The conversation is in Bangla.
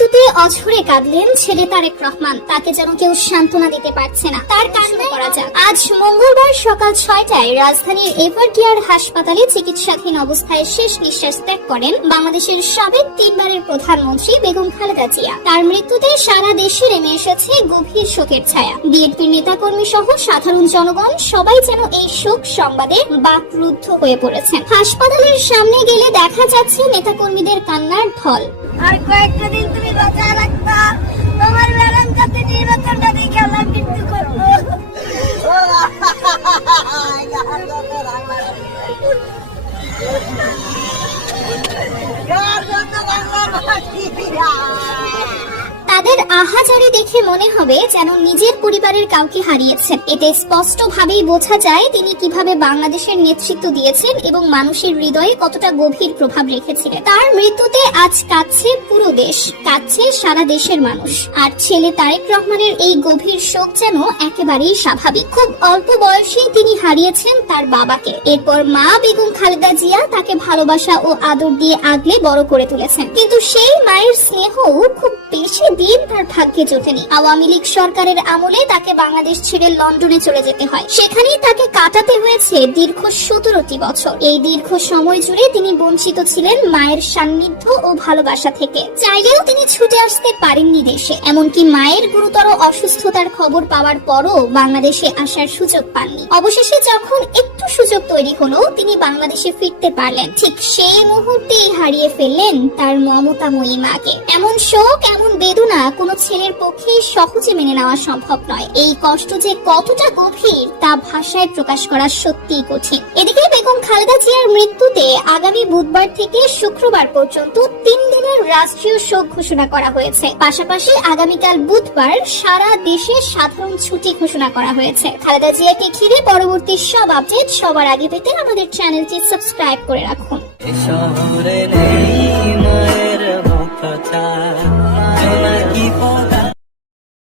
মৃত্যুতে অঝরে কাঁদলেন ছেলে তারেক রহমান। তাকে যেন কেউ সান্ত্বনা দিতে পারছে না। তার কান্না করা যাক। আজ মঙ্গলবার সকাল 6টায় রাজধানীর এভারকেয়ার হাসপাতালে চিকিৎসাধীন অবস্থায় শেষ নিঃশ্বাস ত্যাগ করেন বাংলাদেশের সাবেক 3বারের প্রধানমন্ত্রী বেগম খালেদা জিয়া। তার মৃত্যুতে সারা দেশে নেমে এসেছে গভীর শোকের ছায়া। বিএনপির নেতাকর্মী সহ সাধারণ জনগণ সবাই যেন এই শোক সংবাদে বাকরুদ্ধ হয়ে পড়েছেন। হাসপাতালের সামনে গেলে দেখা যাচ্ছে নেতাকর্মীদের কান্নার ঢল। আর কয়েকটা দিন তুমি বাঁচায় রাখবা, তোমার ম্যাডাম যাতে নির্বাচনটা দেখে আমরা মৃত্যু করবো। তাদের আহাজারি দেখে মনে হবে যেন নিজের পরিবারের কাউকে হারিয়েছেন। এতে স্পষ্টভাবেই বোঝা যায় তিনি কিভাবে বাংলাদেশের নেতৃত্ব দিয়েছেন এবং মানুষের হৃদয়ে কতটা গভীর প্রভাব রেখেছিলেন। তার মৃত্যুতে আজ কাঁদছে পুরো দেশ, কাঁদছে সারা দেশের মানুষ। আর ছেলে তারেক রহমানের এই গভীর শোক যেন একেবারেই স্বাভাবিক। খুব অল্প বয়সেই তিনি হারিয়েছেন তার বাবাকে। এরপর মা বেগম খালেদা জিয়া তাকে ভালোবাসা ও আদর দিয়ে আগলে বড় করে তুলেছেন। কিন্তু সেই মায়ের স্নেহ খুব বেশি দিন তার ভাগ্যে জোটেনি। আওয়ামী লীগ সরকারের আমলে তাকে বাংলাদেশ ছেড়ে লন্ডনে চলে যেতে হয়। সেখানেই তাকে কাটাতে হয়েছে দীর্ঘ 17টি বছর। এই দীর্ঘ সময় জুড়ে তিনি বঞ্চিত ছিলেন মায়ের সান্নিধ্য ও ভালোবাসা থেকে। চাইলেও তিনি ছুটে আসতে পারেননি দেশে। এমনকি মায়ের গুরুতর অসুস্থতার খবর পাওয়ার পরও বাংলাদেশে আসার সুযোগ পাননি। অবশেষে যখন একটু সুযোগ তৈরি হলো, তিনি বাংলাদেশে ফিরতে পারলেন। ঠিক সেই মুহূর্তেই হারিয়ে ফেললেন তার মমতাময়ী মাকে। এমন শোক, এমন বেদনা কোনো ছেলের পক্ষে সহজে মেনে নেওয়া সম্ভব নয়। এই কষ্ট যে কতটা গভীর তা ভাষায় প্রকাশ করা সত্যিই কঠিন। এদিকে বেগম খালেদা জিয়ার মৃত্যুতে আগামী বুধবার থেকে শুক্রবার পর্যন্ত 3 দিনের রাষ্ট্রীয় শোক ঘোষণা করা হয়েছে। পাশাপাশি আগামীকাল বুধবার সারা দেশে সাধারণ ছুটি ঘোষণা করা হয়েছে। খালেদা জিয়াকে ঘিরে পরবর্তী সব আপডেট সবার আগে পেতে আমাদের চ্যানেলটি সাবস্ক্রাইব করে রাখুন।